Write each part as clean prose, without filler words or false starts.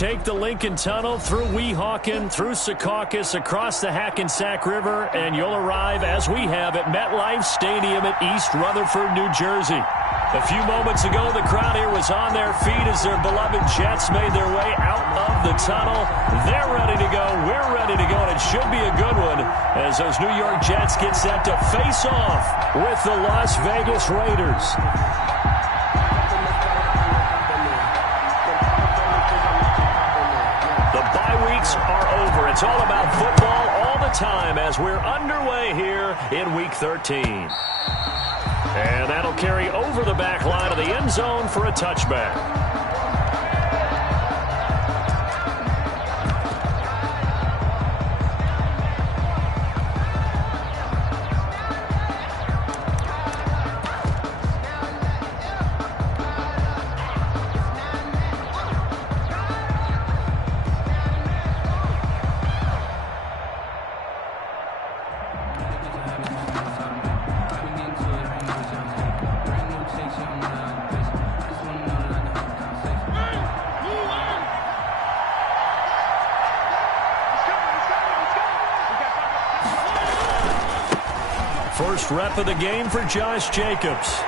take the Lincoln Tunnel through Weehawken, through Secaucus, across the Hackensack River, and you'll arrive, as we have, at MetLife Stadium at East Rutherford, New Jersey. A few moments ago, the crowd here was on their feet as their beloved Jets made their way out of the tunnel. They're ready to go. We're ready to go, and it should be a good one as those New York Jets get set to face off with the Las Vegas Raiders. The bye weeks are over. It's all about football all the time as we're underway here in Week 13. And that'll carry over the back line of the end zone for a touchback. First rep of the game for Josh Jacobs.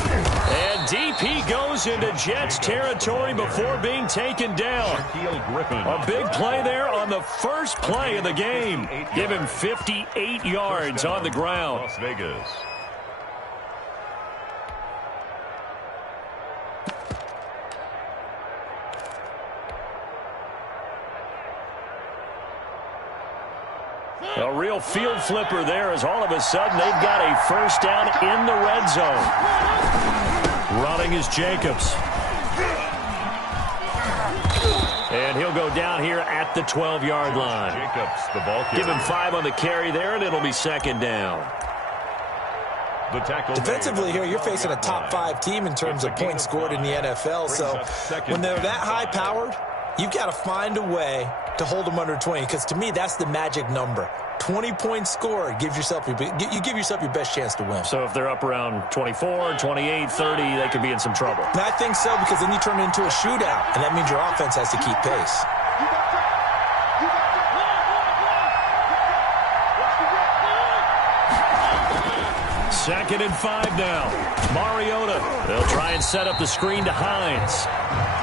And deep he goes into Jets territory before being taken down. A big play there on the first play of the game. Give him 58 yards on the ground. Las Vegas. A real field flipper there as all of a sudden they've got a first down in the red zone. Running is Jacobs. And he'll go down here at the 12-yard line. Jacobs, the ball carrier. Give him 5 on the carry there, and it'll be second down. The tackle defensively here, you're facing a top 5 team in terms of points scored in the NFL. So when they're that high-powered, you've got to find a way to hold them under 20, because to me, that's the magic number. 20 points scored, you give yourself your best chance to win. So if they're up around 24, 28, 30, they could be in some trouble. And I think so, because then you turn it into a shootout, and that means your offense has to keep pace. Second and 5 now. Mariota. They'll try and set up the screen to Hines.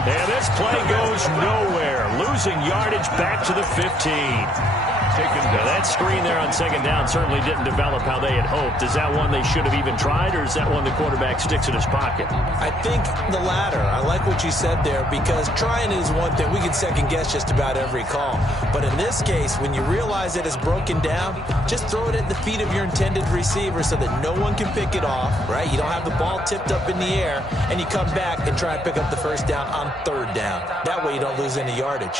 And this play goes nowhere. Losing yardage back to the 15. Now that screen there on second down certainly didn't develop how they had hoped. Is that one they should have even tried, or is that one the quarterback sticks in his pocket? I think the latter. I like what you said there, because trying is one thing. We can second guess just about every call. But in this case, when you realize that it's broken down, just throw it at the feet of your intended receiver so that no one can pick it off, right? You don't have the ball tipped up in the air, and you come back and try and pick up the first down on third down. That way you don't lose any yardage.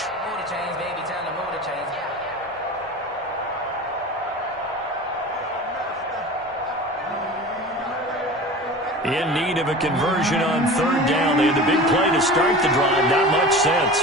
In need of a conversion on third down. They had the big play to start the drive. Not much sense.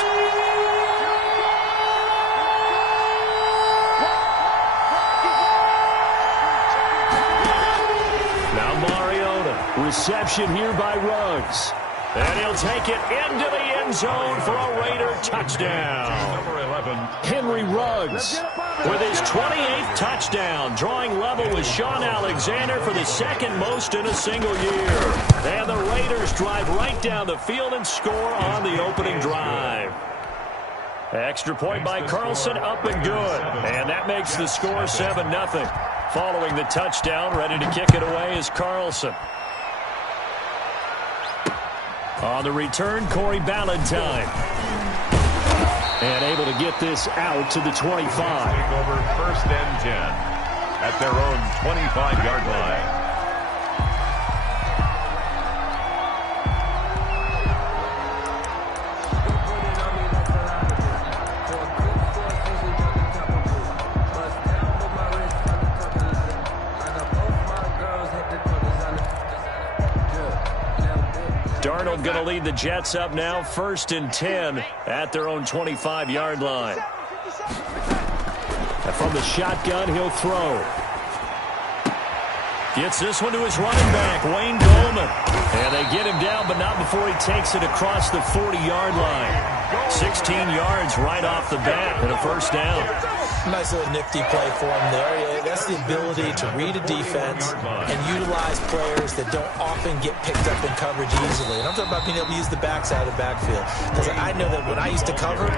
Now Mariota. Reception here by Ruggs. And he'll take it into the end zone for a Raider touchdown. Number 11. Henry Ruggs with his 28th touchdown, drawing level with Sean Alexander for the second most in a single year. And the Raiders drive right down the field and score on the opening drive. Extra point by Carlson, up and good. And that makes the score 7-0. Following the touchdown, ready to kick it away is Carlson. On the return, Corey Ballantyne. And able to get this out to the 25. Take over first and 10 at their own 25-yard line. Darnold going to lead the Jets up now, 1st and 10 at their own 25-yard line. And from the shotgun, he'll throw. Gets this one to his running back, Wayne Gallman. And they get him down, but not before he takes it across the 40-yard line. 16 yards right off the bat and a first down. Nice little nifty play for him there. Yeah, that's the ability to read a defense and utilize players that don't often get picked up in coverage easily. And I'm talking about being able to use the backside of the backfield. Because I know that when I used to cover,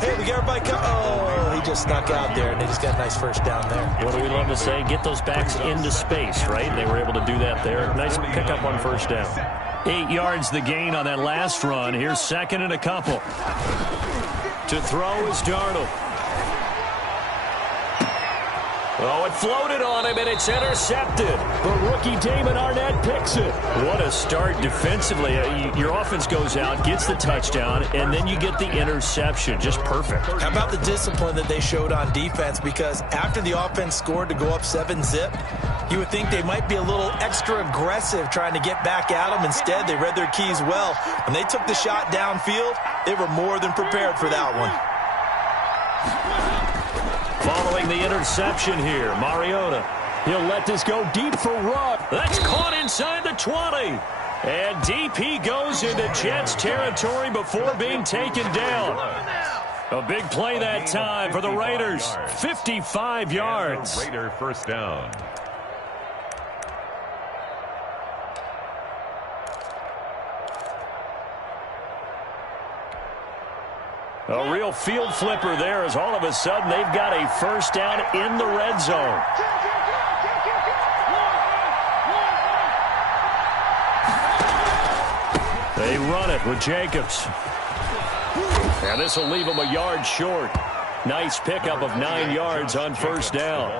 hey, we got everybody Oh, he just snuck out there, and they just got a nice first down there. What do we love to say? Get those backs into space, right? And they were able to do that there. Nice pickup on first down. 8 yards the gain on that last run. Here's second and a couple. To throw is Darnold. Oh, it floated on him, and it's intercepted. But rookie Damon Arnett picks it. What a start defensively. Your offense goes out, gets the touchdown, and then you get the interception. Just perfect. How about the discipline that they showed on defense? Because after the offense scored to go up 7-zip, you would think they might be a little extra aggressive trying to get back at them. Instead, they read their keys well. When they took the shot downfield, they were more than prepared for that one. Following the interception here, Mariota. He'll let this go deep for Rudd. That's caught inside the 20. And deep he goes into Jets territory before being taken down. A big play that time for the Raiders. 55 yards. Raider first down. A real field flipper there as all of a sudden they've got a first down in the red zone. They run it with Jacobs. And this will leave them a yard short. Nice pickup of 9 yards on first down.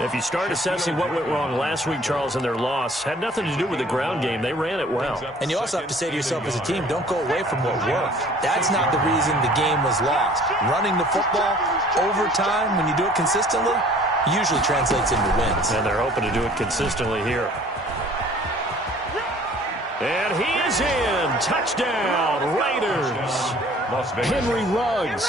If you start assessing what went wrong last week, Charles, in their loss, had nothing to do with the ground game. They ran it well. And you also have to say to yourself as a team, don't go away from what worked. That's not the reason the game was lost. Running the football over time, when you do it consistently, usually translates into wins. And they're hoping to do it consistently here. And he is in. Touchdown, Raiders. Henry Ruggs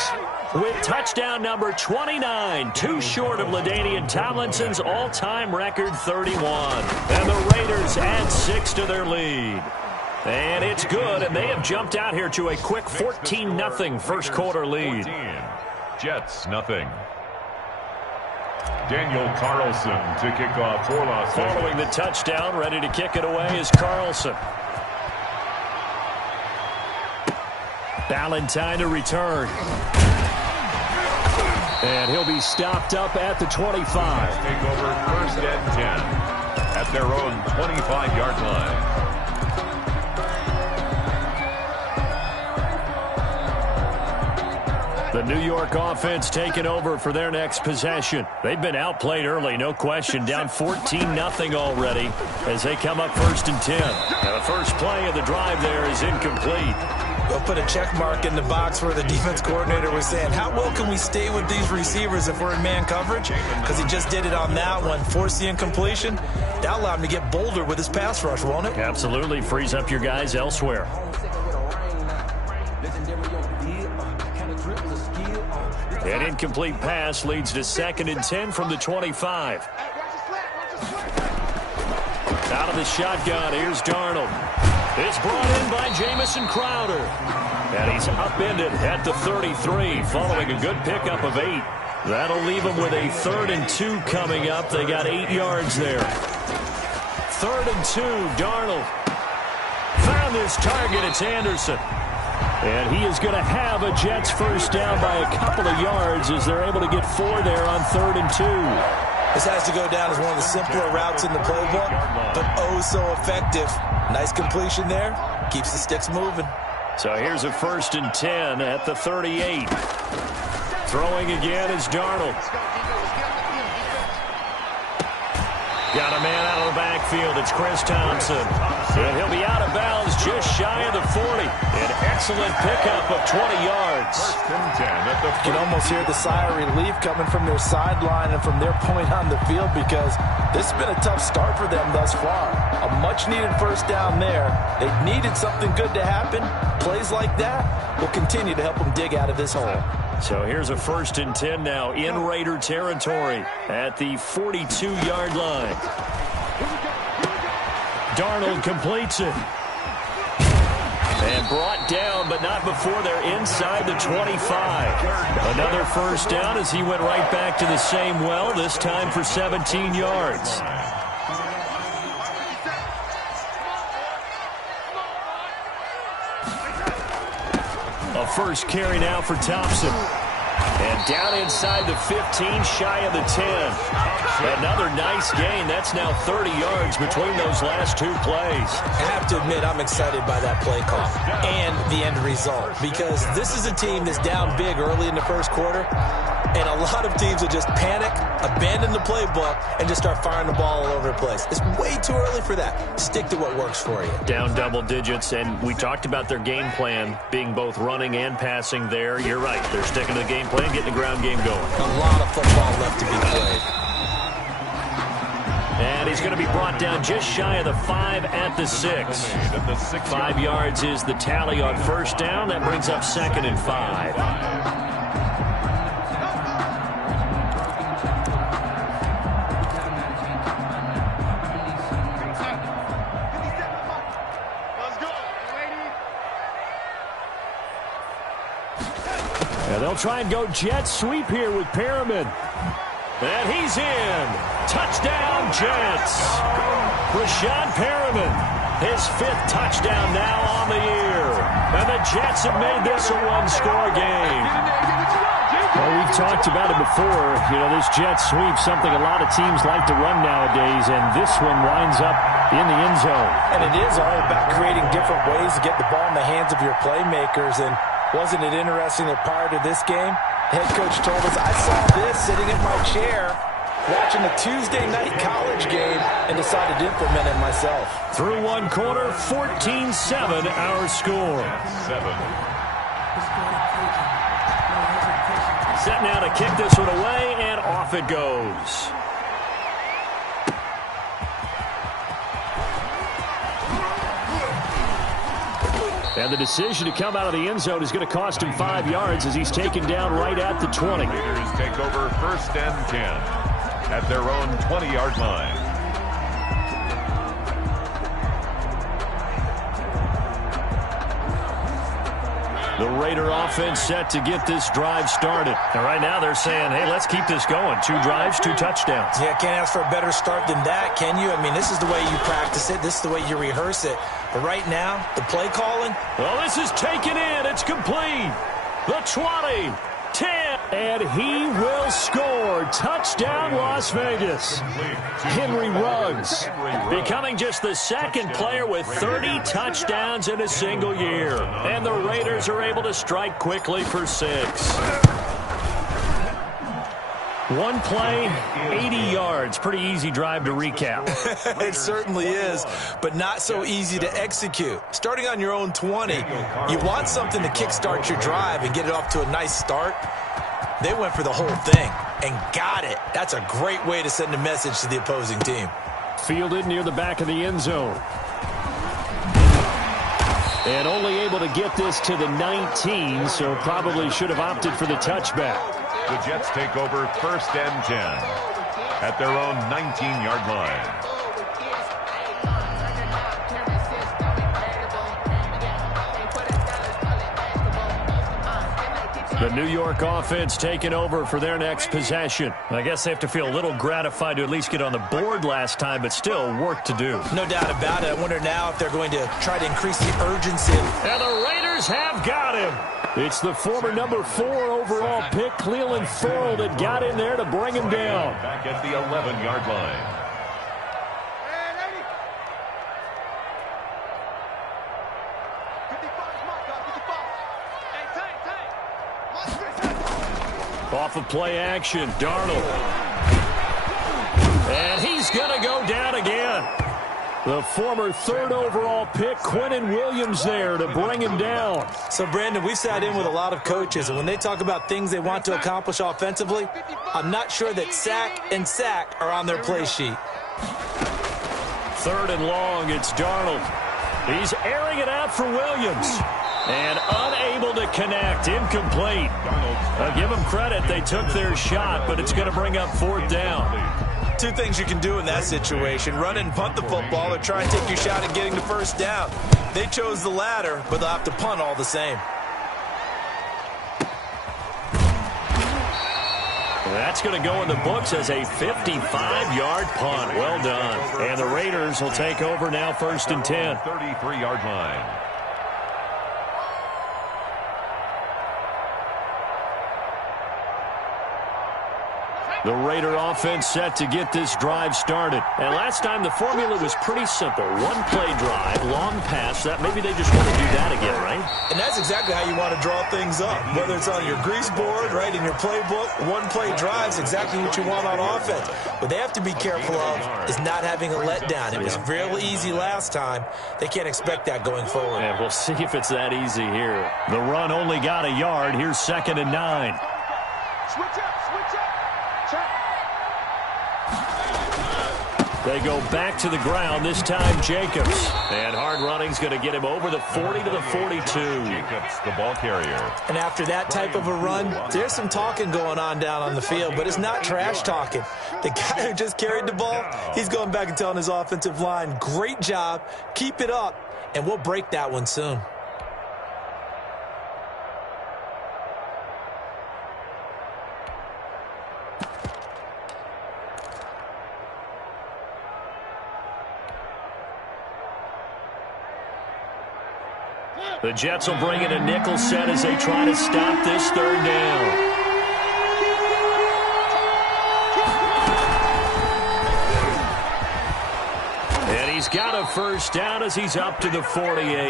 with touchdown number 29, too short of LaDainian Tomlinson's all-time record 31. And the Raiders add 6 to their lead. And it's good, and they have jumped out here to a quick 14-0 first quarter lead. 14. Jets, nothing. Daniel Carlson to kick off for Las Vegas. Following the touchdown, ready to kick it away is Carlson. Ballantyne to return. And he'll be stopped up at the 25. Take over first and 10 at their own 25-yard line. The New York offense taking over for their next possession. They've been outplayed early, no question. Down 14-0 already as they come up first and 10. Now the first play of the drive there is incomplete. They'll put a check mark in the box where the defense coordinator was saying, how well can we stay with these receivers if we're in man coverage? Because he just did it on that one. Force the incompletion. That'll allow him to get bolder with his pass rush, won't it? Absolutely. Frees up your guys elsewhere. An incomplete pass leads to 2nd and 10 from the 25. Out of the shotgun, here's Darnold. It's brought in by Jamison Crowder. And he's upended at the 33 following a good pickup of 8. That'll leave them with a 3rd and 2 coming up. They got 8 yards there. 3rd and 2, Darnold. Found his target, it's Anderson. And he is going to have a Jets first down by a couple of yards as they're able to get 4 there on 3rd and 2. This has to go down as one of the simpler routes in the playbook, but oh so effective. Nice completion there. Keeps the sticks moving. So here's a 1st and 10 at the 38. Throwing again is Darnold. Got a man out of the backfield. It's Chris Thompson. And he'll be out of bounds just shy of the 40. An excellent pickup of 20 yards. 1st and 10 at the 40. You can almost hear the sigh of relief coming from their sideline and from their point on the field because this has been a tough start for them thus far. A much-needed first down there. They needed something good to happen. Plays like that will continue to help them dig out of this hole. So here's a 1st and 10 now in Raider territory at the 42-yard line. Darnold completes it. And brought down, but not before they're inside the 25. Another first down as he went right back to the same well, this time for 17 yards. A first carry now for Thompson. And down inside the 15, shy of the 10. Another nice gain. That's now 30 yards between those last two plays. I have to admit, I'm excited by that play call and the end result, because this is a team that's down big early in the first quarter, and a lot of teams will just panic, abandon the playbook, and just start firing the ball all over the place. It's way too early for that. Stick to what works for you. Down double digits, and we talked about their game plan being both running and passing there. You're right. They're sticking to the game plan, getting the ground game going. A lot of football left to be played. And he's going to be brought down just shy of the 5 at the 6. 5 yards is the tally on first down. That brings up 2nd and 5. They'll try and go jet sweep here with Perriman. And he's in. Touchdown, Jets. Rashawn Perriman, his 5th touchdown now on the year. And the Jets have made this a one-score game. Well, we've talked about it before. You know, this jet sweep, something a lot of teams like to run nowadays, and this one winds up in the end zone. And it is all about creating different ways to get the ball in the hands of your playmakers. And wasn't it interesting that prior to this game, head coach told us, I saw this sitting in my chair watching the Tuesday night college game and decided to implement it myself. Through one quarter, 14-7 our score. Set now to kick this one away, and off it goes. And the decision to come out of the end zone is going to cost him 5 yards as he's taken down right at the 20. Raiders take over 1st and 10 at their own 20-yard line. The Raider offense set to get this drive started. And right now they're saying, hey, let's keep this going. 2 drives, 2 touchdowns. Yeah, can't ask for a better start than that, can you? I mean, this is the way you practice it. This is the way you rehearse it. But right now, the play calling. Well, this is taken in. It's complete. The 20, 10, and he will score. Touchdown, Las Vegas. Henry Ruggs becoming just the 2nd player with 30 touchdowns in a single year. And the Raiders are able to strike quickly for 6. One play, 80 yards. Pretty easy drive to recap. It certainly is, but not so easy to execute. Starting on your own 20, you want something to kickstart your drive and get it off to a nice start. They went for the whole thing and got it. That's a great way to send a message to the opposing team. Fielded near the back of the end zone. And only able to get this to the 19, so probably should have opted for the touchback. The Jets take over 1st and 10 at their own 19-yard line. The New York offense taking over for their next possession. I guess they have to feel a little gratified to at least get on the board last time, but still work to do. No doubt about it. I wonder now if they're going to try to increase the urgency. And the Raiders have got him. It's the former number 4 overall pick, Cleveland Thorle, that got in there to bring him down. Back at the 11-yard line. Off of play action, Darnold. And he's going to go down again. The former 3rd overall pick, Quinnen Williams, there to bring him down. So, Brandon, we've sat in with a lot of coaches, and when they talk about things they want to accomplish offensively, I'm not sure that sack and sack are on their play sheet. 3rd and long, it's Darnold. He's airing it out for Williams. And unable to connect, incomplete. I'll give them credit, they took their shot, but it's going to bring up 4th down. Two things you can do in that situation: run and punt the football, or try and take your shot at getting the first down. They chose the latter, but they'll have to punt all the same. That's going to go in the books as a 55-yard punt. Well done. And the Raiders will take over now, 1st and 10. 33-yard line. The Raider offense set to get this drive started. And last time the formula was pretty simple. One-play drive, long pass. That maybe they just want to do that again, right? And that's exactly how you want to draw things up. Whether it's on your grease board, right, in your playbook, one-play drive's exactly what you want on offense. What they have to be careful of is not having a letdown. It was real easy last time. They can't expect that going forward. And we'll see if it's that easy here. The run only got a yard. Here's 2nd and 9. Switch up, switch up. They go back to the ground, this time Jacobs. And hard running's going to get him over the 40 to the 42. Jacobs, the ball carrier. And after that type of a run, there's some talking going on down on the field, but it's not trash talking. The guy who just carried the ball, he's going back and telling his offensive line, great job, keep it up, and we'll break that one soon. The Jets will bring in a nickel set as they try to stop this 3rd down. And he's got a 1st down as he's up to the 48.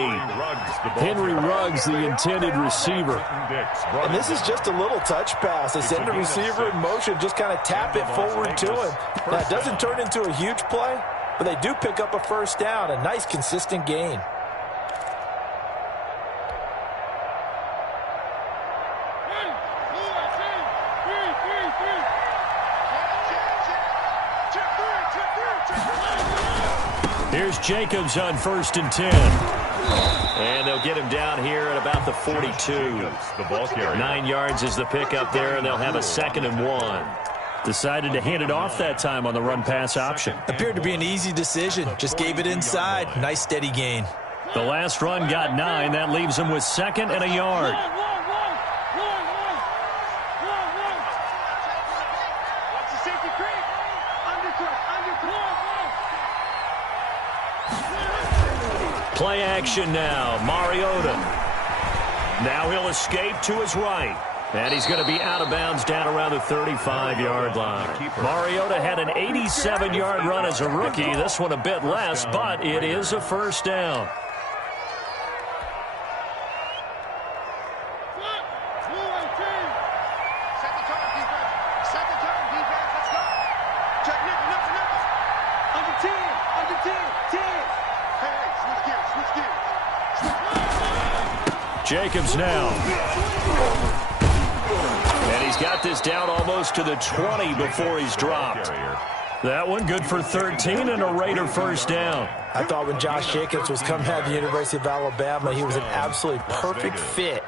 Henry Ruggs, the intended receiver. And this is just a little touch pass. They send the receiver in motion, just kind of tap it forward to him. Now, it doesn't turn into a huge play, but they do pick up a 1st down, a nice, consistent gain. Here's Jacobs on 1st and 10. And they'll get him down here at about the 42. The ball carrier. 9 yards is the pickup there, and they'll have a 2nd and 1. Decided to hand it off that time on the run-pass option. Appeared to be an easy decision. Just gave it inside. Nice, steady gain. The last run got 9. That leaves him with 2nd and a yard. Play action now. Mariota. Now he'll escape to his right. And he's going to be out of bounds down around the 35-yard line. Mariota had an 87-yard run as a rookie. This one a bit less, but it is a 1st down. Jacobs now. And he's got this down almost to the 20 before he's dropped. That one good for 13 and a Raider 1st down. I thought when Josh Jacobs was coming out of the University of Alabama, he was an absolutely perfect fit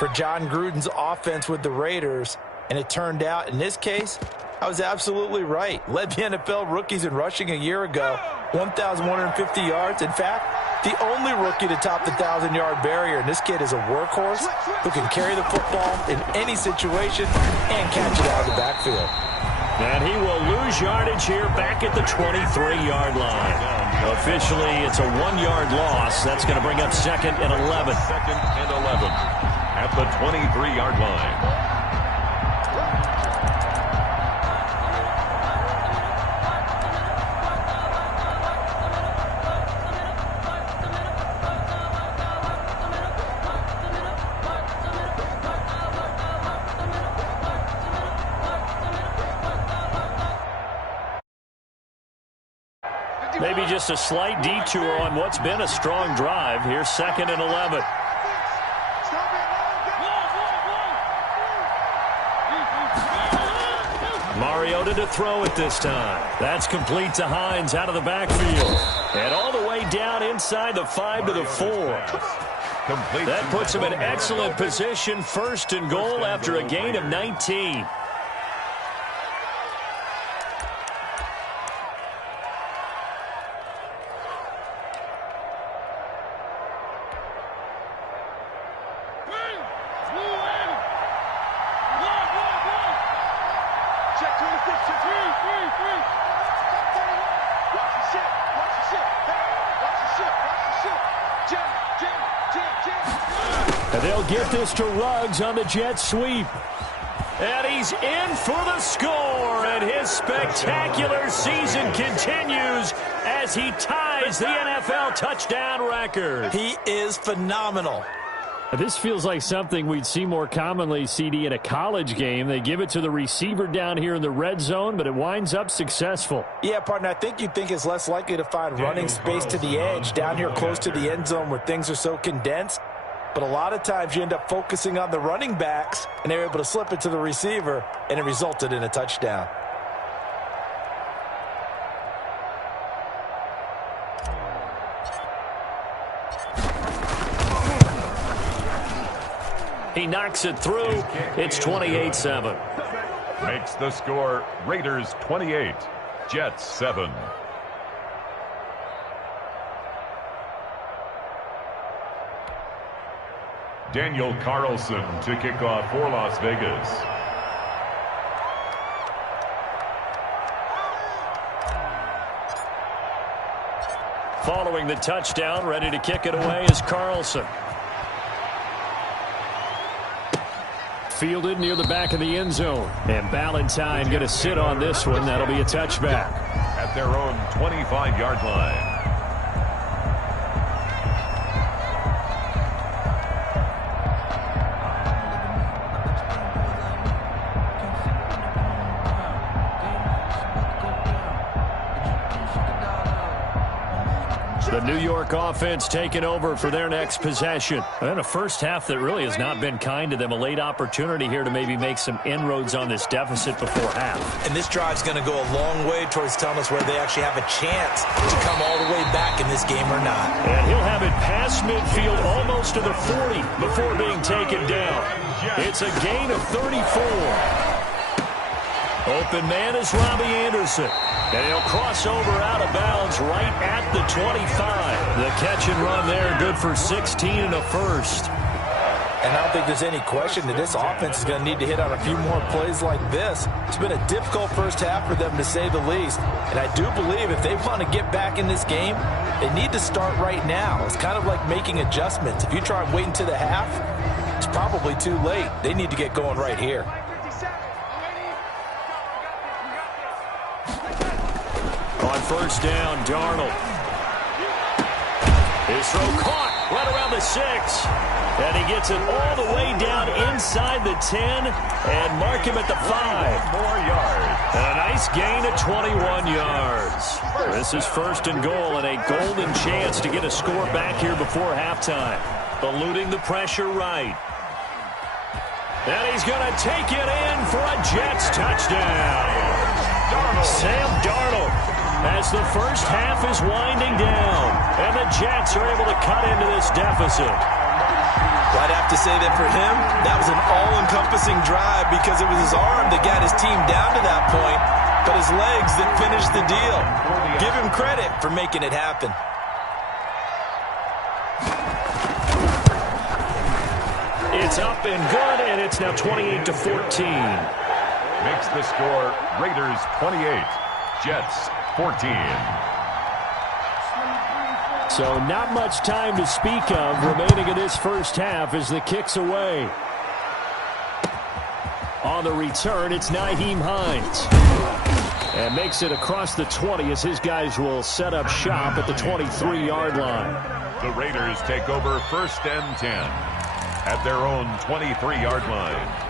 for John Gruden's offense with the Raiders. And it turned out, in this case, I was absolutely right. Led the NFL rookies in rushing a year ago, 1,150 yards. In fact, the only rookie to top the 1,000-yard barrier. And this kid is a workhorse who can carry the football in any situation and catch it out of the backfield. And he will lose yardage here back at the 23-yard line. Officially, it's a 1-yard loss. That's going to bring up 2nd and 11. 2nd and 11 at the 23-yard line. Maybe just a slight detour on what's been a strong drive. Here's 2nd and 11. Mariota to throw it this time. That's complete to Hines out of the backfield. And all the way down inside the 5 to the 4. That puts him in excellent position. 1st and goal after a gain of 19. And they'll get this to Ruggs on the jet sweep. And he's in for the score, and his spectacular season continues as he ties the NFL touchdown record. He is phenomenal. This feels like something we'd see more commonly, CD, in a college game. They give it to the receiver down here in the red zone, but it winds up successful. Yeah, partner, I think you'd think it's less likely to find running space to the edge down here close to the end zone where things are so condensed. But a lot of times you end up focusing on the running backs, and they're able to slip it to the receiver, and it resulted in a touchdown. He knocks it through. It's 28-7. Makes the score Raiders 28, Jets 7. Daniel Carlson to kick off for Las Vegas. Following the touchdown, ready to kick it away is Carlson. Fielded near the back of the end zone. And Ballantyne going to sit on this one. That'll be a touchback. At their own 25-yard line. The New York offense taking over for their next possession. And a first half that really has not been kind to them. A late opportunity here to maybe make some inroads on this deficit before half. And this drive's going to go a long way towards telling us whether they actually have a chance to come all the way back in this game or not. And he'll have it past midfield almost to the 40 before being taken down. It's a gain of 34. Open man is Robbie Anderson. And he'll cross over out of bounds right at the 25. The catch and run there, good for 16 and a first. And I don't think there's any question that this offense is going to need to hit on a few more plays like this. It's been a difficult first half for them, to say the least. And I do believe if they want to get back in this game, they need to start right now. It's kind of like making adjustments. If you try and wait until the half, it's probably too late. They need to get going right here. On first down, Darnold. His throw caught right around the 6. And he gets it all the way down inside the 10 and mark him at the 5. More yards. And a nice gain of 21 yards. This is first and goal and a golden chance to get a score back here before halftime. Eluding the pressure right. And he's going to take it in for a Jets touchdown. Sam Darnold, as the first half is winding down, and the Jets are able to cut into this deficit. Well, I'd have to say that for him, that was an all-encompassing drive because it was his arm that got his team down to that point, but his legs that finished the deal. Give him credit for making it happen. It's up and good, and it's now 28-14. Makes the score Raiders 28, Jets 14. So not much time to speak of remaining in this first half as the kick's away. On the return, it's Nyheim Hines. And makes it across the 20 as his guys will set up shop at the 23-yard line. The Raiders take over first and 10 at their own 23-yard line.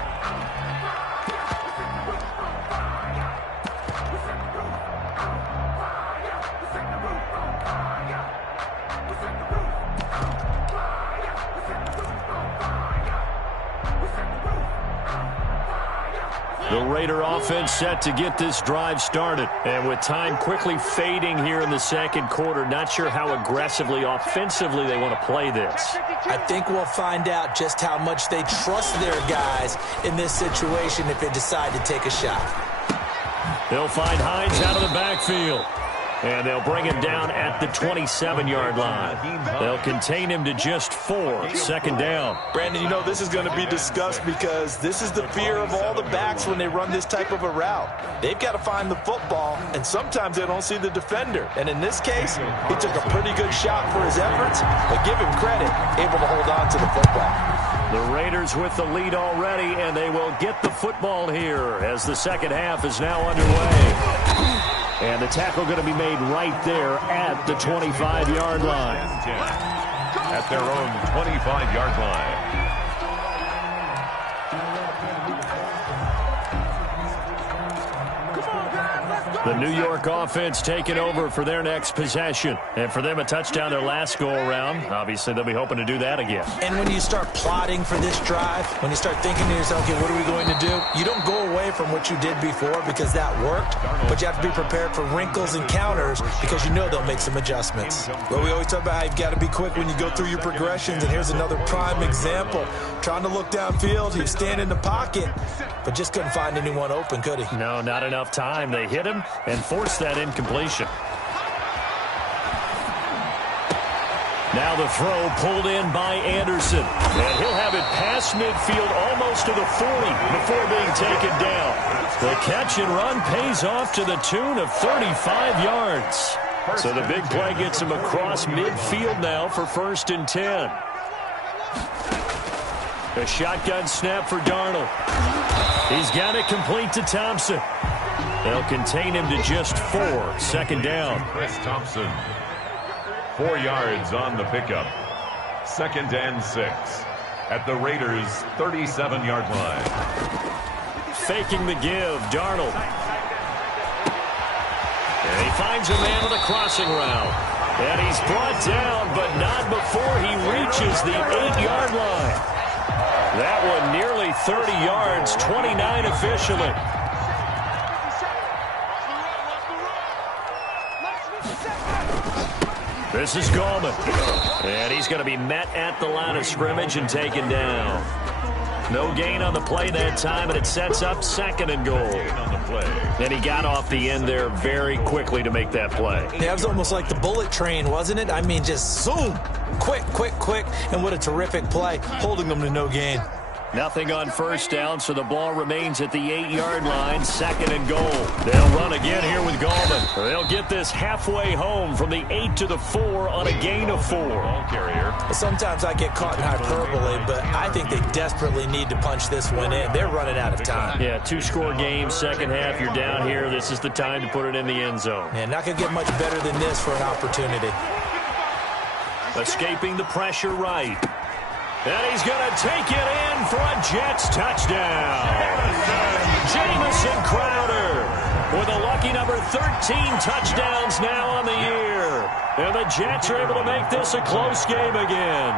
The Raider offense set to get this drive started. And with time quickly fading here in the second quarter, not sure how aggressively, offensively they want to play this. I think we'll find out just how much they trust their guys in this situation if they decide to take a shot. They'll find Hines out of the backfield. And they'll bring him down at the 27-yard line. They'll contain him to just 4. Second down. Brandon, you know this is going to be discussed because this is the fear of all the backs when they run this type of a route. They've got to find the football, and sometimes they don't see the defender. And in this case, he took a pretty good shot for his efforts, but give him credit, able to hold on to the football. The Raiders with the lead already, and they will get the football here as the second half is now underway. And the tackle going to be made right there at the 25-yard line. At their own 25-yard line. The New York offense taking over for their next possession. And for them, a touchdown their last go-around. Obviously, they'll be hoping to do that again. And when you start plotting for this drive, when you start thinking to yourself, okay, what are we going to do? You don't go away from what you did before because that worked, but you have to be prepared for wrinkles and counters because you know they'll make some adjustments. Well, we always talk about how you've got to be quick when you go through your progressions, and here's another prime example. Trying to look downfield, he was standing in the pocket, but just couldn't find anyone open, could he? No, not enough time. They hit him and forced that incompletion. Now the throw pulled in by Anderson. And he'll have it past midfield almost to the 40 before being taken down. The catch and run pays off to the tune of 35 yards. So the big play gets him across midfield now for 1st and 10. A shotgun snap for Darnold. He's got it complete to Thompson. They'll contain him to just 4. 2nd down. Chris Thompson. 4 yards on the pickup. 2nd and 6. At the Raiders' 37-yard line. Faking the give, Darnold. And he finds a man on the crossing route. And he's brought down, but not before he reaches the 8-yard line. That one nearly 30 yards, 29 officially. This is Gallman. And he's going to be met at the line of scrimmage and taken down. No gain on the play that time, and it sets up 2nd and goal. And he got off the end there very quickly to make that play. Yeah, it was almost like the bullet train, wasn't it? I mean, just zoom. Quick, quick, quick. And what a terrific play, holding them to no gain. Nothing on 1st down, so the ball remains at the 8-yard line, 2nd and goal. They'll run again here with Gallman. They'll get this halfway home from the 8 to the 4 on a gain of 4. Ball carrier. Sometimes I get caught in hyperbole, but I think they desperately need to punch this one in. They're running out of time. Yeah, 2-score game, second half, you're down here. This is the time to put it in the end zone. And not going to get much better than this for an opportunity. Escaping the pressure right. And he's going to take it in for a Jets touchdown. Jamison Crowder with a lucky number 13 touchdowns now on the year. And the Jets are able to make this a close game again.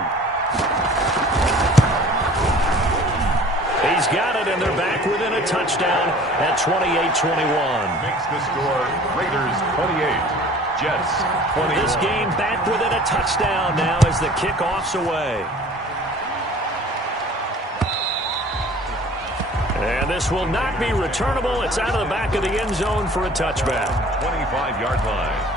He's got it, and they're back within a touchdown at 28-21. Makes the score Raiders 28, Jets 21. This game back within a touchdown now as the kickoff's away. And this will not be returnable. It's out of the back of the end zone for a touchback. 25-yard line.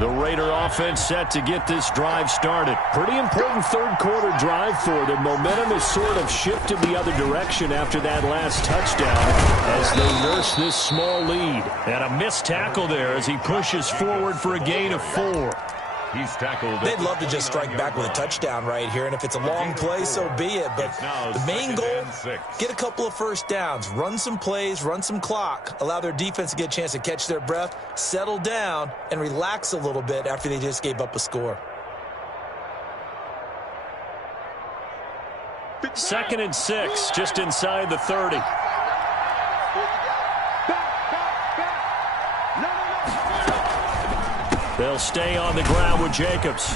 The Raider offense set to get this drive started. Pretty important third-quarter drive for them. Momentum has sort of shifted the other direction after that last touchdown as they nurse this small lead. And a missed tackle there as he pushes forward for a gain of 4. He's tackled. They'd love to just strike back with a touchdown right here, and if it's a long play, so be it. But the main goal, get a couple of first downs, run some plays, run some clock, allow their defense to get a chance to catch their breath, settle down, and relax a little bit after they just gave up a score. 2nd and 6, just inside the 30. They'll stay on the ground with Jacobs.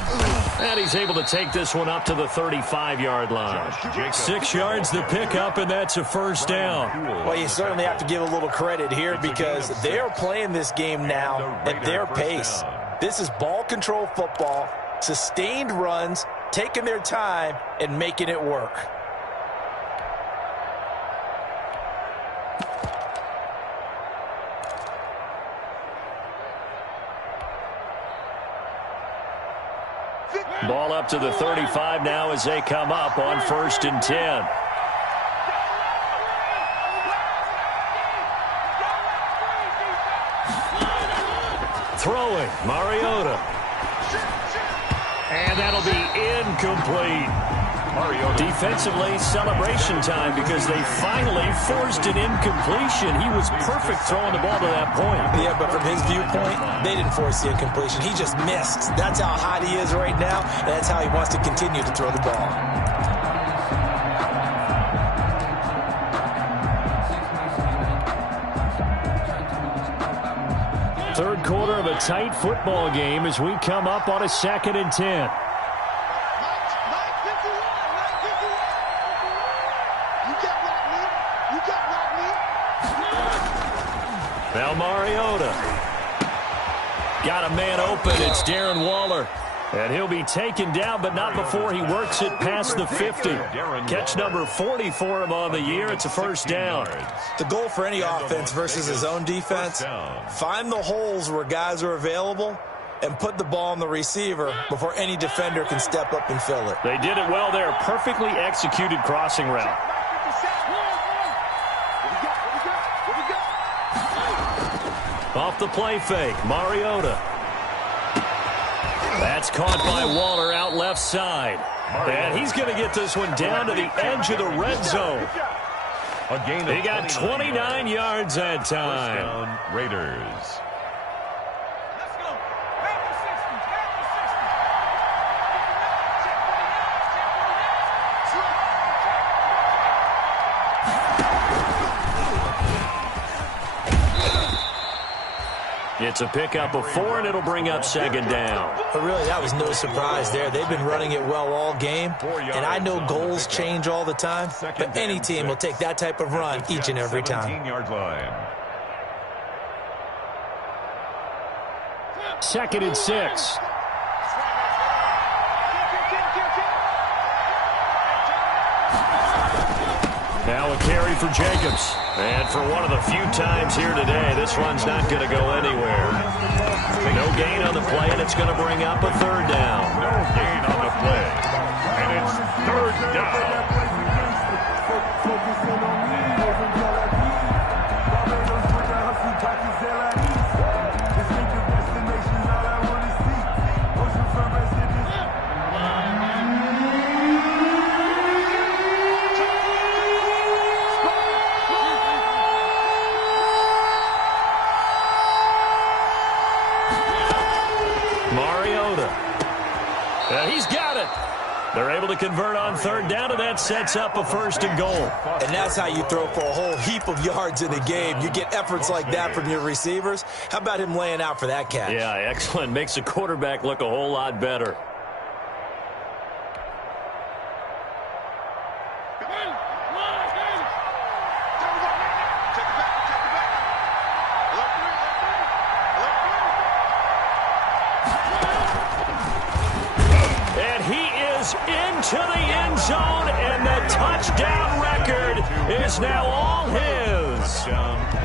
And he's able to take this one up to the 35-yard line. 6 yards the pickup, and that's a first down. Well, you certainly have to give a little credit here because they're playing this game now at their pace. This is ball control football, sustained runs, taking their time, and making it work. Ball up to the 35 now as they come up on 1st and 10. throwing. Mariota. And that'll be incomplete. Defensively, celebration time because they finally forced an incompletion. He was perfect throwing the ball to that point. Yeah, but from his viewpoint, they didn't force the incompletion. He just missed. That's how hot he is right now, and that's how he wants to continue to throw the ball. Third quarter of a tight football game as we come up on a 2nd and 10. Now Mariota. Got a man open. It's Darren Waller. And he'll be taken down, but not before he works it past the 50. Catch number 40 for him on the year. It's a first down. The goal for any offense versus his own defense, find the holes where guys are available and put the ball on the receiver before any defender can step up and fill it. They did it well there. Perfectly executed crossing route. Off the play fake, Mariota. That's caught by Waller out left side. And he's going to get this one down to the edge of the red zone. He got 29 yards that time. Raiders. It's a pickup of 4, and it'll bring up 2nd down. But really, that was no surprise there. They've been running it well all game, and I know goals change all the time, but any team will take that type of run each and every time. 17-yard line. 2nd and 6. Now a carry for Jacobs. And for one of the few times here today, this one's not going to go anywhere. No gain on the play, and it's going to bring up a 3rd down. No gain on the play. And it's 3rd down. He's got it. They're able to convert on 3rd down, and that sets up a 1st and goal. And that's how you throw for a whole heap of yards in the game. You get efforts like that from your receivers. How about him laying out for that catch? Yeah, excellent. Makes the quarterback look a whole lot better. Into the end zone, and the touchdown record is now all his.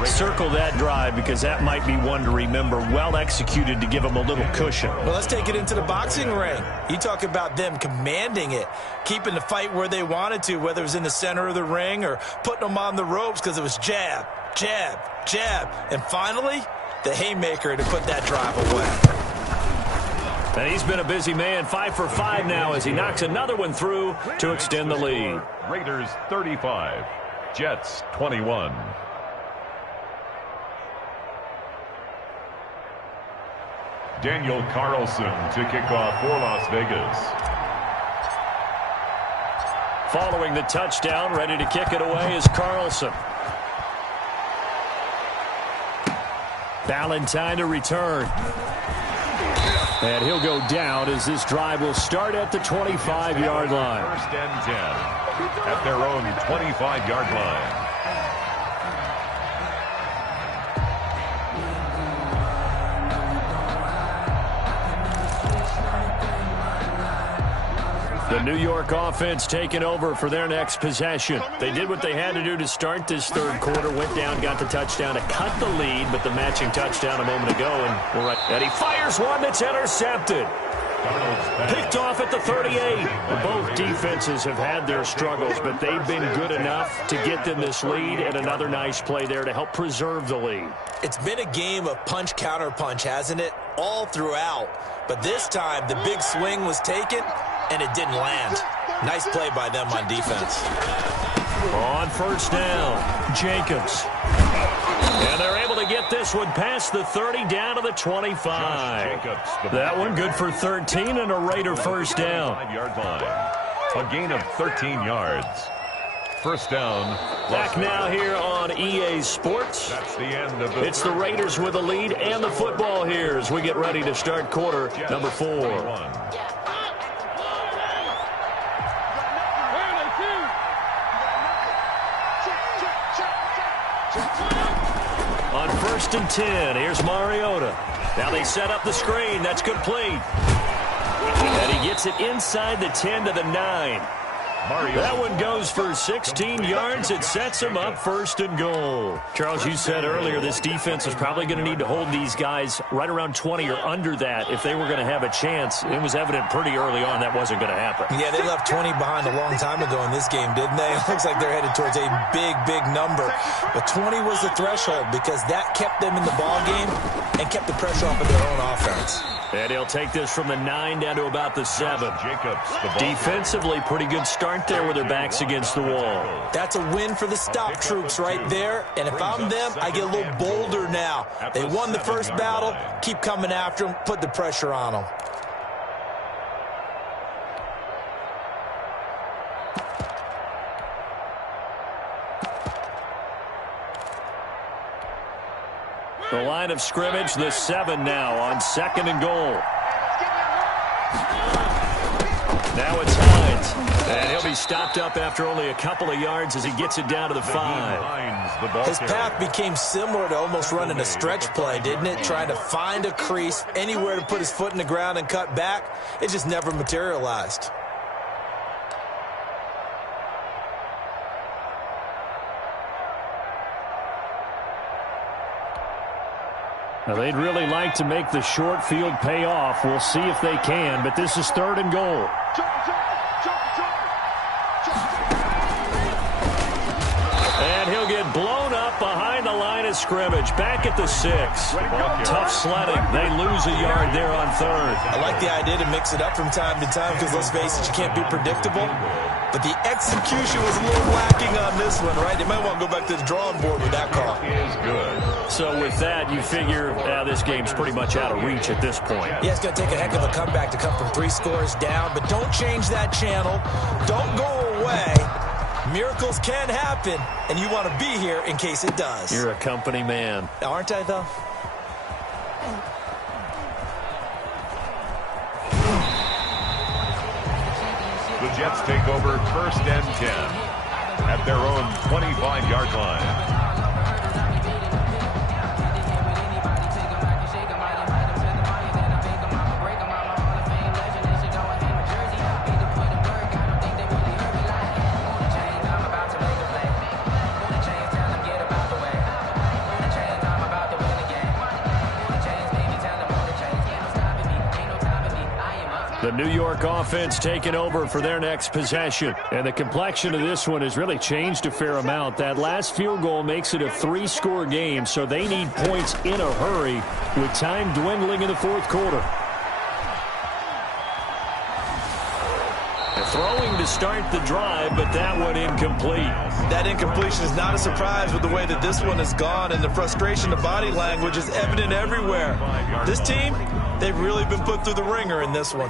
Circle that drive because that might be one to remember. Well executed to give him a little cushion. Well, let's take it into the boxing ring. You talk about them commanding it, keeping the fight where they wanted to, whether it was in the center of the ring or putting them on the ropes because it was jab, jab, jab. And finally, the haymaker to put that drive away. And he's been a busy man, 5 for 5 now as he knocks another one through to extend the lead. Raiders 35, Jets 21. Daniel Carlson to kick off for Las Vegas. Following the touchdown, ready to kick it away is Carlson. Ballantyne to return. And he'll go down as this drive will start at the 25-yard line. 1st and 10 at their own 25-yard line. The New York offense taking over for their next possession. They did what they had to do to start this 3rd quarter. Went down, got the touchdown to cut the lead, but the matching touchdown a moment ago. And he fires one that's intercepted. Picked off at the 38. Both defenses have had their struggles, but they've been good enough to get them this lead, and another nice play there to help preserve the lead. It's been a game of punch-counter-punch, hasn't it? All throughout. But this time, the big swing was taken, and it didn't land. Nice play by them on defense. On first down, Jacobs. And they're able to get this one past the 30 down to the 25. That one good for 13 and a Raider first down. A gain of 13 yards. First down. Back now here on EA Sports. That's the end of the It's the Raiders with the lead and the football here as we get ready to start quarter number 4. On first and 10, here's Mariota. Now they set up the screen. That's complete. And he gets it inside the 10 to the 9. That one goes for 16 yards. It sets him up first and goal. Charles, you said earlier this defense is probably going to need to hold these guys right around 20 or under that if they were going to have a chance. It was evident pretty early on that wasn't going to happen. Yeah, they left 20 behind a long time ago in this game, didn't they? It looks like they're headed towards a big, big number. But 20 was the threshold because that kept them in the ball game and kept the pressure off of their own offense. And he'll take this from the 9 down to about the 7. Defensively, pretty good start there with their backs against the wall. That's a win for the stop troops right there. And if I'm them, I get a little bolder now. They won the first battle. Keep coming after them. Put the pressure on them. The line of scrimmage, the 7 now on second and goal. Now it's Hines. And he'll be stopped up after only a couple of yards as he gets it down to the 5. His path became similar to almost running a stretch play, didn't it? Trying to find a crease, anywhere to put his foot in the ground and cut back. It just never materialized. Now, they'd really like to make the short field pay off. We'll see if they can, but this is third and goal. And he'll get blown up behind the line of scrimmage. Back at the 6. Tough sledding. They lose a yard there on third. I like the idea to mix it up from time to time because, let's face it, you can't be predictable. But the execution was a little lacking on this one, right? They might want to go back to the drawing board with that call. Is good. So with that, you figure this game's pretty much out of reach at this point. Yeah, it's going to take a heck of a comeback to come from 3 scores down. But don't change that channel. Don't go away. Miracles can happen, and you want to be here in case it does. You're a company man. Aren't I, though? The Jets take over first and 10 at their own 25-yard line. The New York offense taking over for their next possession. And the complexion of this one has really changed a fair amount. That last field goal makes it a 3-score game, so they need points in a hurry with time dwindling in the fourth quarter. Throwing to start the drive, but that one incomplete. That incompletion is not a surprise with the way that this one has gone, and the frustration of body language is evident everywhere. This team, they've really been put through the ringer in this one.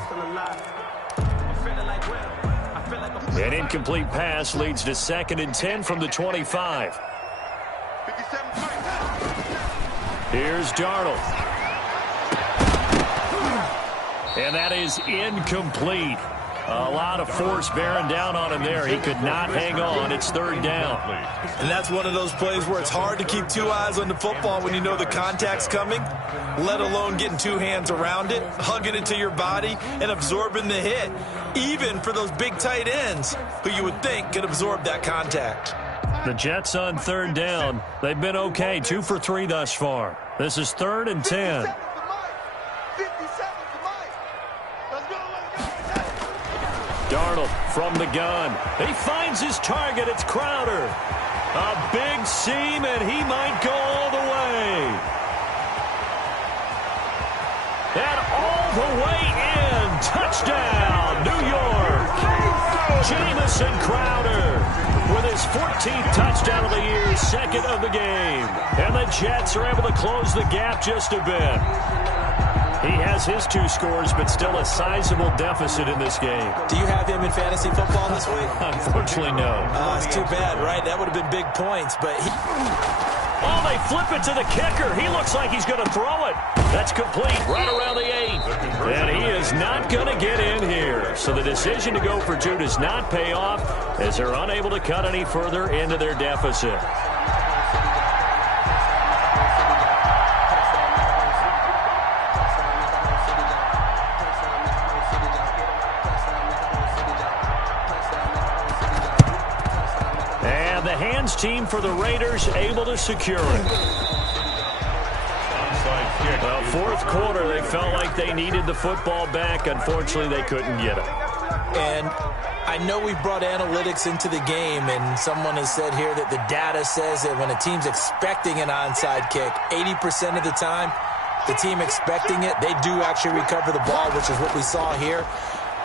An incomplete pass leads to second and 10 from the 25. Here's Darnold. And that is incomplete. A lot of force bearing down on him there. He could not hang on. It's third down. And that's one of those plays where it's hard to keep 2 eyes on the football when you know the contact's coming, let alone getting 2 hands around it, hugging it to your body, and absorbing the hit, even for those big tight ends who you would think could absorb that contact. The Jets on third down. They've been okay, 2 for 3 thus far. This is third and 10. Darnold from the gun. He finds his target. It's Crowder. A big seam, and he might go all the way. And all the way in. Touchdown, New York. Jamison Crowder with his 14th touchdown of the year, second of the game. And the Jets are able to close the gap just a bit. He has his 2 scores, but still a sizable deficit in this game. Do you have him in fantasy football this week? Unfortunately, no. It's too bad, right? That would have been big points, but Oh, they flip it to the kicker. He looks like he's going to throw it. That's complete right around the 8. And he is not going to get in here. So the decision to go for 2 does not pay off as they're unable to cut any further into their deficit. And the hands team for the Raiders able to secure it. Well, fourth quarter, they felt like they needed the football back. Unfortunately, they couldn't get it. And I know we brought analytics into the game, and someone has said here that the data says that when a team's expecting an onside kick, 80% of the time, the team expecting it, they do actually recover the ball, which is what we saw here.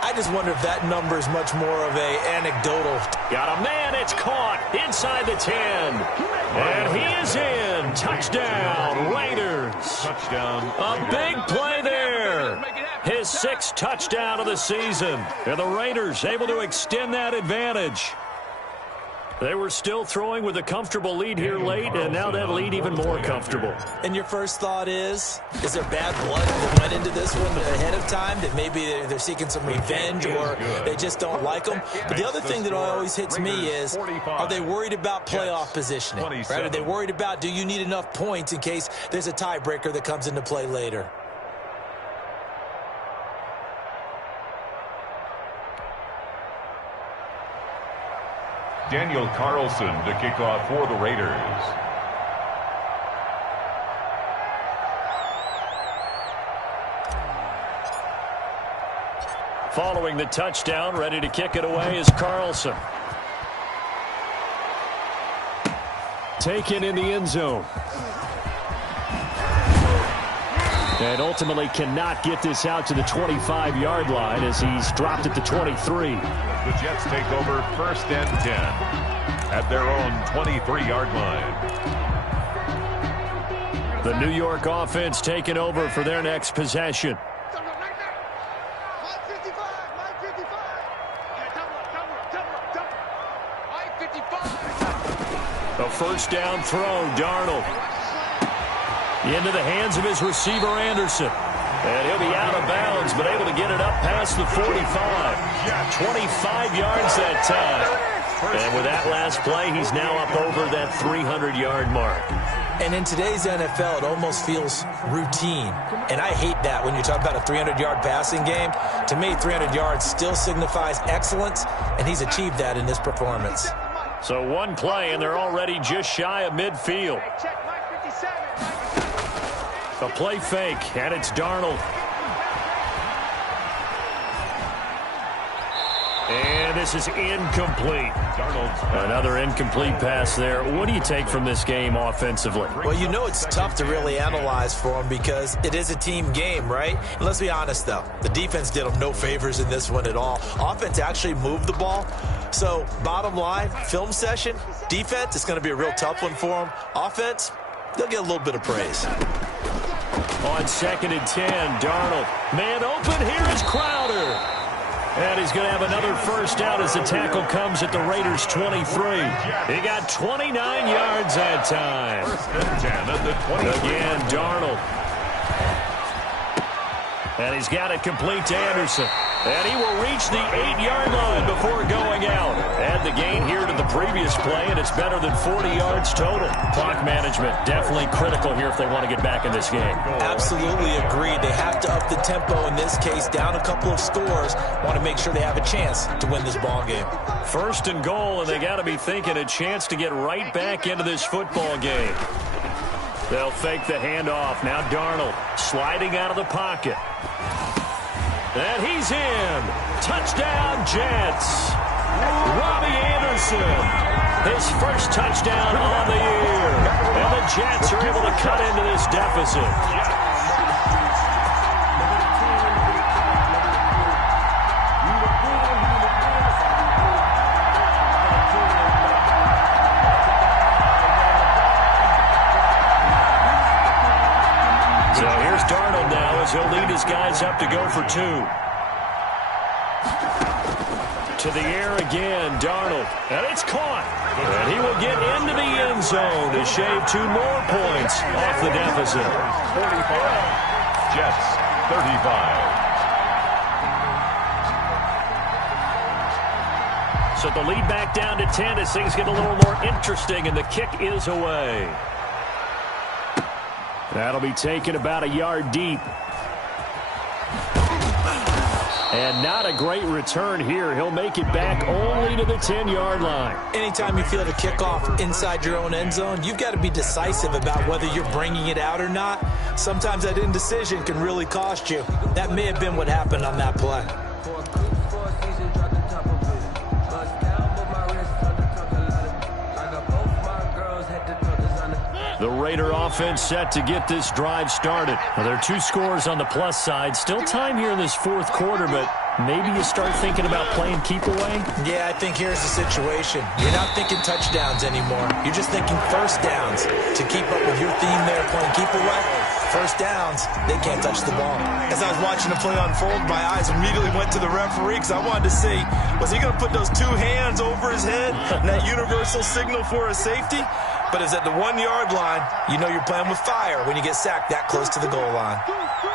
I just wonder if that number is much more of a anecdotal. Got a man, it's caught inside the 10. And he is in. Touchdown, Raiders. Touchdown. A big play there. His 6th touchdown of the season. And the Raiders able to extend that advantage. They were still throwing with a comfortable lead here late, and now that lead even more comfortable. And your first thought is there bad blood that went into this one ahead of time, that maybe they're seeking some revenge or they just don't like them? But the other thing that always hits me is, are they worried about playoff positioning? Right? Are they worried about, do you need enough points in case there's a tiebreaker that comes into play later? Daniel Carlson to kick off for the Raiders. Following the touchdown, ready to kick it away is Carlson. Taken in the end zone. And ultimately cannot get this out to the 25-yard line as he's dropped at the 23. The Jets take over 1st and 10 at their own 23-yard line. The New York offense taking over for their next possession. A first down throw, Darnold. Into the hands of his receiver, Anderson. And he'll be out of bounds, but able to get it up past the 45. 25 yards that time. And with that last play, he's now up over that 300-yard mark. And in today's NFL, it almost feels routine. And I hate that when you talk about a 300-yard passing game. To me, 300 yards still signifies excellence, and he's achieved that in this performance. So one play, and they're already just shy of midfield. A play fake, and it's Darnold. And this is incomplete. Another incomplete pass there. What do you take from this game offensively? Well, you know it's tough to really analyze for them because it is a team game, right? And let's be honest, though. The defense did them no favors in this one at all. Offense actually moved the ball. So, bottom line, film session, defense, it's going to be a real tough one for them. Offense, they'll get a little bit of praise. On 2nd and 10, Darnold. Man open, here is Crowder. And he's going to have another first down as the tackle comes at the Raiders' 23. He got 29 yards that time. Again, Darnold. And he's got it complete to Anderson. And he will reach the 8-yard line before going out. Add the gain here to the previous play, and it's better than 40 yards total. Clock management definitely critical here if they want to get back in this game. Absolutely agreed. They have to up the tempo in this case, down a couple of scores. Want to make sure they have a chance to win this ball game. 1st and goal, and they got to be thinking a chance to get right back into this football game. They'll fake the handoff. Now Darnold sliding out of the pocket. And he's in. Touchdown, Jets. Robbie Anderson, his first touchdown on the year. And the Jets are able to cut into this deficit. So here's Darnold now as he'll lead his guys up to go for 2. To the air again, Darnold. And it's caught. And he will get into the end zone to shave 2 more points off the deficit. 45. Jets, 35. So the lead back down to 10 as things get a little more interesting, and the kick is away. That'll be taken about a yard deep. And not a great return here. He'll make it back only to the 10-yard line. Anytime you feel the kickoff inside your own end zone, you've got to be decisive about whether you're bringing it out or not. Sometimes that indecision can really cost you. That may have been what happened on that play. The Raider offense set to get this drive started. Well, there are 2 scores on the plus side. Still time here in this 4th quarter, but maybe you start thinking about playing keep away? Yeah, I think here's the situation. You're not thinking touchdowns anymore. You're just thinking first downs. To keep up with your theme there, playing keep away, first downs, they can't touch the ball. As I was watching the play unfold, my eyes immediately went to the referee because I wanted to see, was he going to put those 2 hands over his head and that universal signal for a safety? But it's at the 1-yard line. You know you're playing with fire when you get sacked that close to the goal line. Rush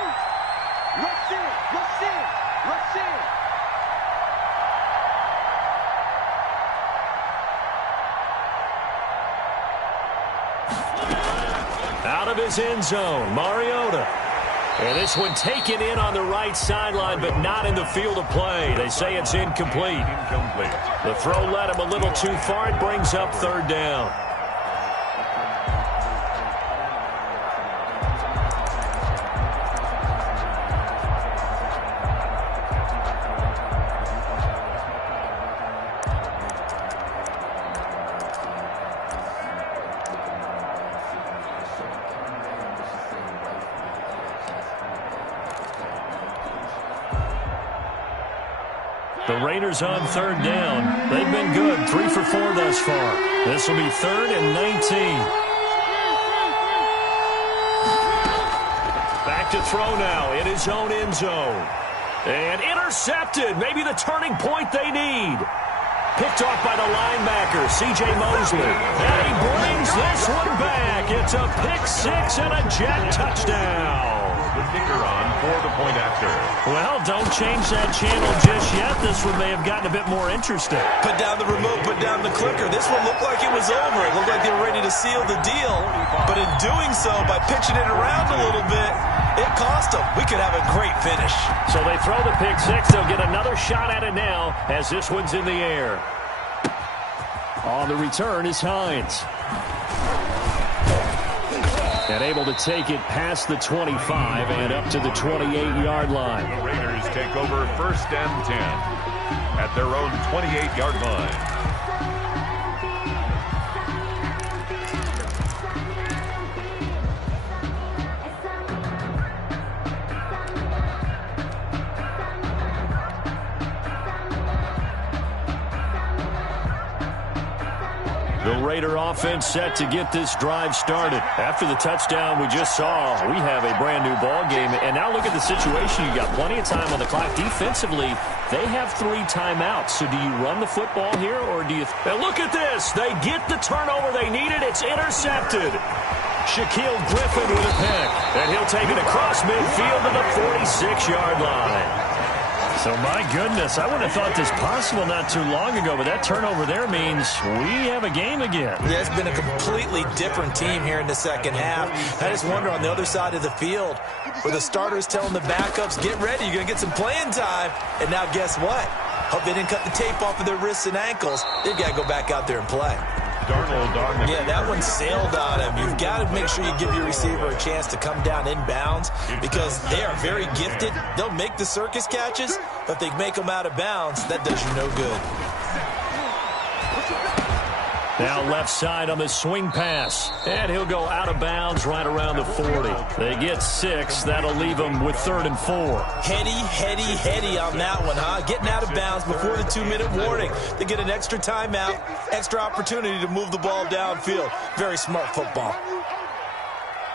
in, rush in, rush in. Out of his end zone, Mariota. And this one taken in on the right sideline, but not in the field of play. They say it's incomplete. The throw led him a little too far. It brings up 3rd down. The Raiders on 3rd down. They've been good, 3 for 4 thus far. This will be 3rd and 19. Back to throw now in his own end zone. And intercepted. Maybe the turning point they need. Picked off by the linebacker, C.J. Mosley. And he brings this one back. It's a pick-6 and a Jet touchdown. The kicker on for the point after. Well, don't change that channel just yet. This one may have gotten a bit more interesting. Put down the remote, put down the clicker. This one looked like it was over. It looked like they were ready to seal the deal. But in doing so, by pitching it around a little bit, it cost them. We could have a great finish. So they throw the pick-6. They'll get another shot at it now as this one's in the air. On the return is Hines. And able to take it past the 25 and up to the 28-yard line. The Raiders take over 1st and 10 at their own 28-yard line. The Raider offense set to get this drive started. After the touchdown we just saw, we have a brand new ball game. And now look at the situation. You got plenty of time on the clock. Defensively, they have 3 timeouts. So do you run the football here, or do you... And look at this. They get the turnover they needed. It's intercepted. Shaquille Griffin with a pick. And he'll take it across midfield to the 46-yard line. So, my goodness, I wouldn't have thought this possible not too long ago, but that turnover there means we have a game again. Yeah, it's been a completely different team here in the second half. I just wonder on the other side of the field, where the starters telling the backups, get ready, you're going to get some playing time. And now guess what? Hope they didn't cut the tape off of their wrists and ankles. They've got to go back out there and play. Darnold on the Yeah, that one sailed on him. You've got to make sure you give your receiver a chance to come down inbounds because they are very gifted. They'll make the circus catches, but if they make them out of bounds, that does you no good. Now left side on the swing pass. And he'll go out of bounds right around the 40. They get 6. That'll leave them with 3rd and 4. Heady on that one, huh? Getting out of bounds before the 2-minute warning. They get an extra timeout, extra opportunity to move the ball downfield. Very smart football.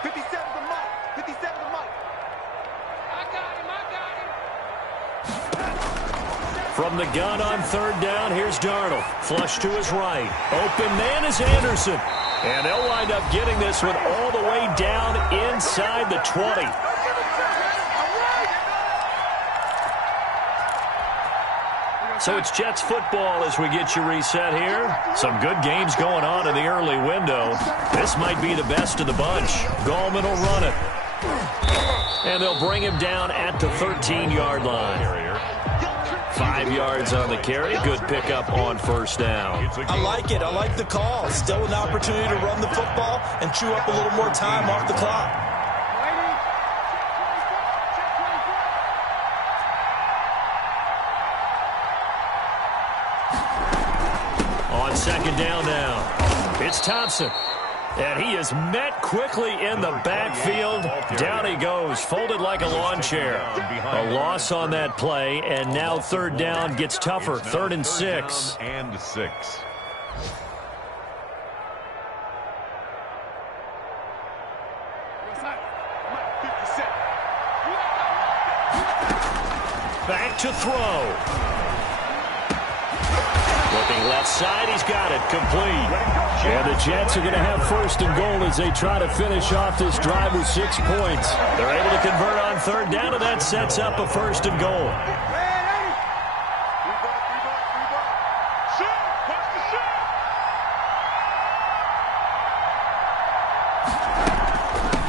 57 the mic. 57 the mic. I got him. From the gun on 3rd down, here's Darnold. Flush to his right. Open man is Anderson. And they'll wind up getting this one all the way down inside the 20. So it's Jets football as we get you reset here. Some good games going on in the early window. This might be the best of the bunch. Gallman will run it. And they'll bring him down at the 13-yard line. 5 yards on the carry. Good pickup on 1st down. I like it. I like the call. Still an opportunity to run the football and chew up a little more time off the clock. On 2nd down now, it's Thompson. And he is met quickly in the backfield. Down he goes, folded like a lawn chair. A loss on that play, and now 3rd down gets tougher. 3rd and 6. And 6. Back to throw. Looking left side, he's got it, complete. And the Jets are going to have 1st and goal as they try to finish off this drive with 6 points. They're able to convert on 3rd down, and that sets up a 1st and goal.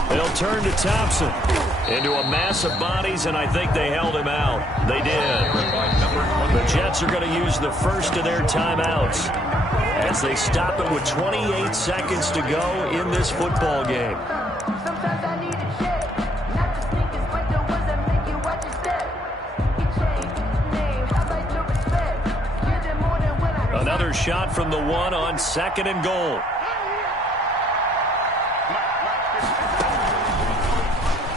They'll turn to Thompson into a mass of bodies, and I think they held him out. They did. The Jets are going to use the first of their timeouts as they stop it with 28 seconds to go in this football game. Another shot from the 1 on 2nd and goal.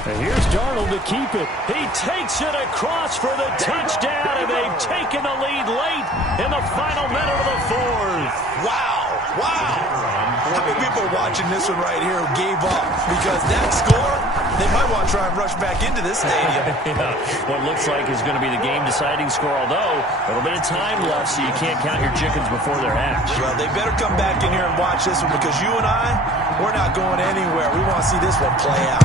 And here's Darnold to keep it. He takes it across for the touchdown, and they've taken the lead late in the final minute of the 4th. Wow. How many people are watching this one right here who gave up? Because that score, they might want to try and rush back into this stadium. Yeah, what looks like is going to be the game-deciding score, although a little bit of time left, so you can't count your chickens before they're hatched. Well, they better come back in here and watch this one because you and I, we're not going anywhere. We want to see this one play out.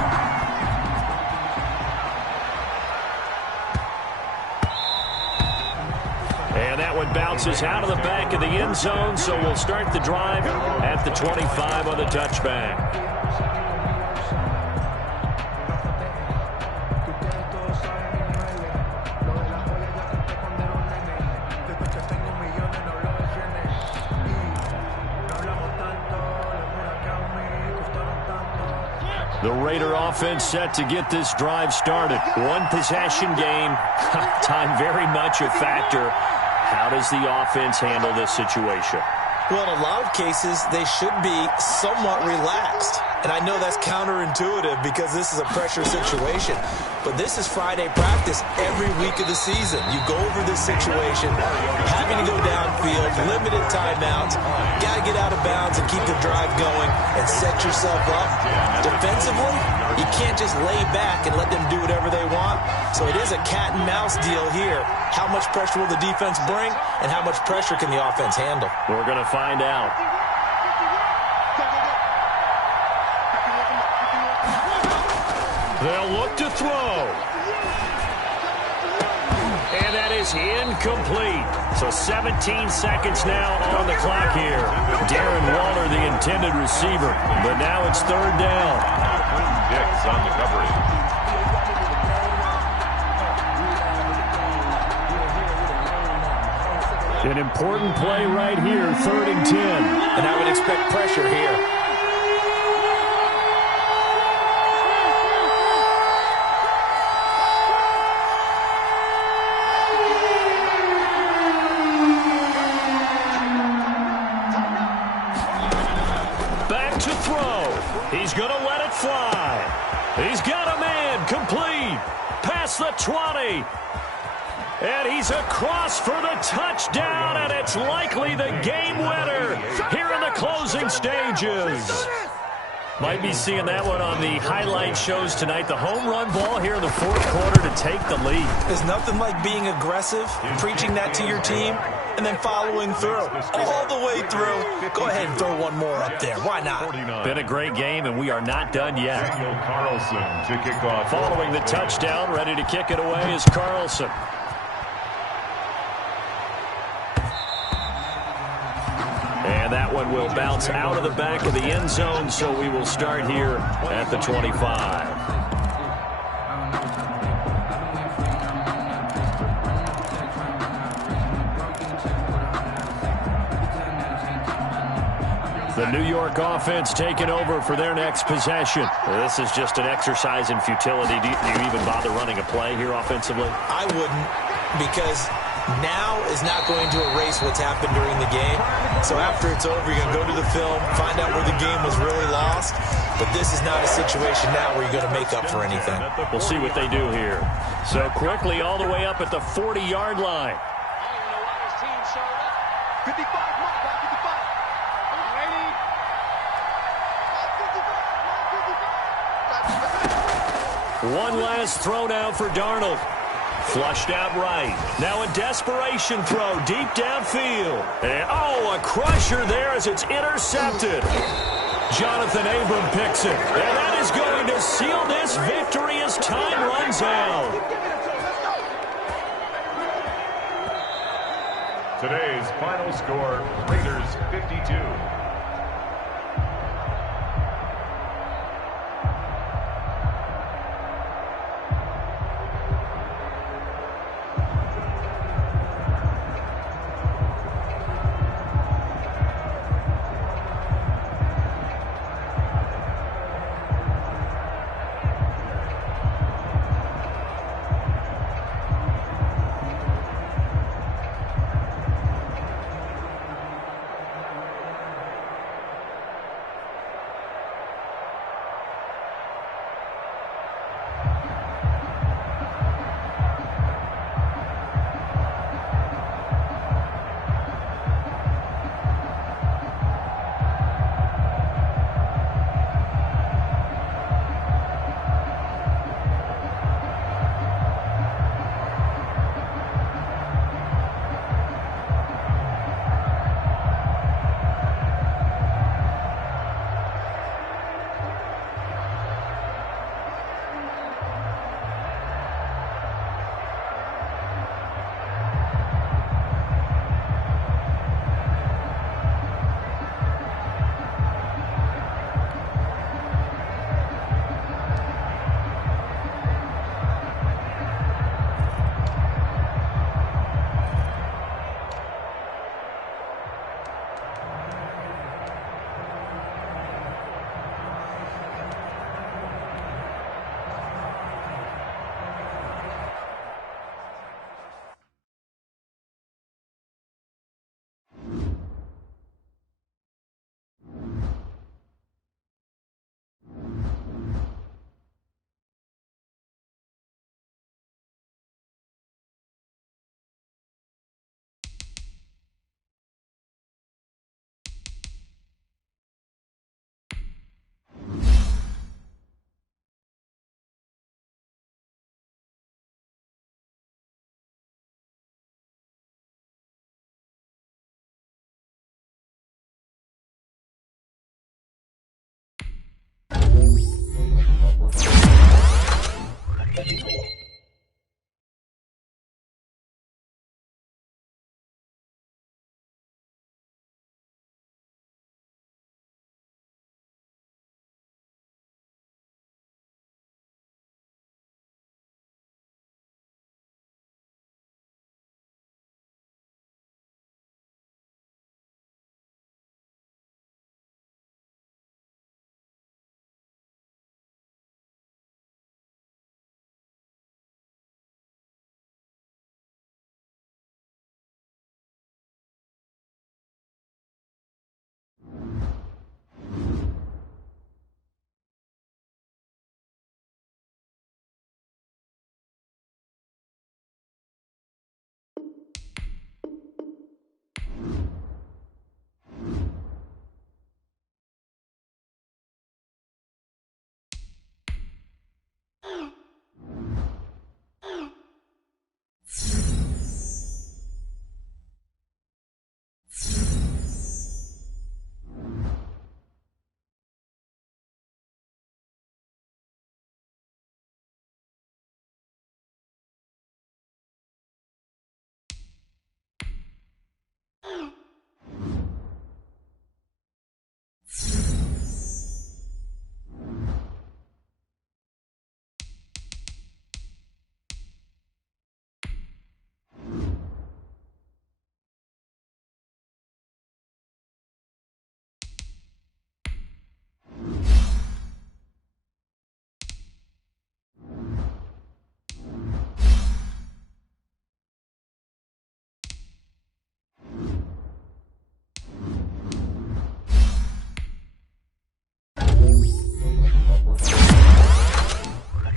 Bounces out of the back of the end zone, so we'll start the drive at the 25 on the touchback. The Raider offense set to get this drive started. One possession game. Time very much a factor. How does the offense handle this situation? Well, in a lot of cases, they should be somewhat relaxed. And I know that's counterintuitive because this is a pressure situation. But this is Friday practice every week of the season. You go over this situation, having to go downfield, limited timeouts, got to get out of bounds and keep the drive going and set yourself up. Defensively, you can't just lay back and let them do whatever they want. So it is a cat and mouse deal here. How much pressure will the defense bring and how much pressure can the offense handle? We're going to find out. They'll look to throw. And that is incomplete. So 17 seconds now on the clock here. Darren Waller, the intended receiver. But now it's 3rd down. Dix on the coverage. An important play right here, 3rd and 10. And I would expect pressure here. Back to throw. He's going to let it fly. He's got a man complete. Past the 20. And he's across for the touchdown, and it's likely the game winner here in the closing stages. Might be seeing that one on the highlight shows tonight. The home run ball here in the 4th quarter to take the lead. There's nothing like being aggressive, preaching that to your team, and then following through. All the way through. Go ahead and throw one more up there. Why not? Been a great game, and we are not done yet. Daniel Carlson to kick off. Following the touchdown, ready to kick it away is Carlson. And that one will bounce out of the back of the end zone, so we will start here at the 25. The New York offense taking over for their next possession. This is just an exercise in futility. Do you even bother running a play here offensively? I wouldn't, because now is not going to erase what's happened during the game. So after it's over, you're going to go to the film, find out where the game was really lost. But this is not a situation now where you're going to make up for anything. We'll see what they do here. So quickly all the way up at the 40-yard line. 55, mark, 55. One last throw now for Darnold. Flushed out right. Now a desperation throw deep downfield. And, a crusher there as it's intercepted. Jonathan Abram picks it. And that is going to seal this victory as time runs out. Today's final score, Raiders 52.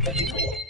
Mike.